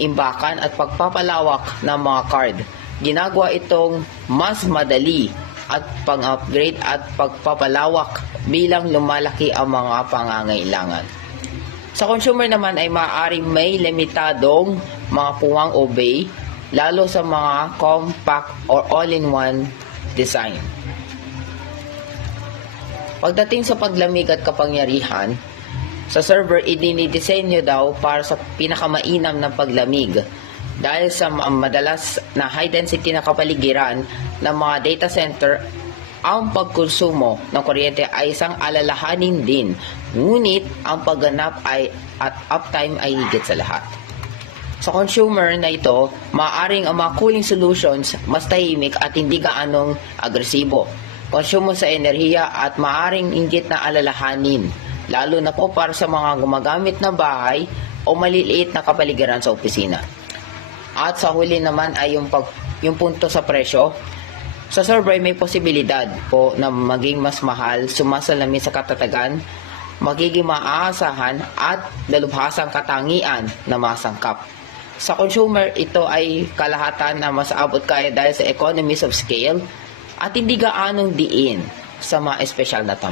imbakan at pagpapalawak ng mga card. Ginagawa itong mas madali at pang-upgrade at pagpapalawak bilang lumalaki ang mga pangangailangan. Sa consumer naman ay maaaring may limitadong mga puwang o bay, lalo sa mga compact or all-in-one design. Pagdating sa paglamig at kapangyarihan, sa server idinidisenyo daw para sa pinakamainam na paglamig dahil sa madalas na high density na kapaligiran ng mga data center. Ang pagkonsumo ng kuryente ay isang alalahanin din, ngunit ang pagganap at uptime ay higit sa lahat. Sa consumer na ito, maaaring ang mga cooling solutions mas tahimik at hindi gaanong agresibo, konsumo sa enerhiya at maaaring inggit na alalahanin, lalo na po para sa mga gumagamit na bahay o maliliit na kapaligiran sa opisina. At sa huli naman ay yung punto sa presyo. Sa server may posibilidad po na maging mas mahal, sumasalamin sa katatagan, magiging maaasahan at dalubhasang katangian na masangkap. Sa consumer, ito ay kalahatan na mas abot kaya dahil sa economies of scale at hindi gaanong diin sa mga espesyal na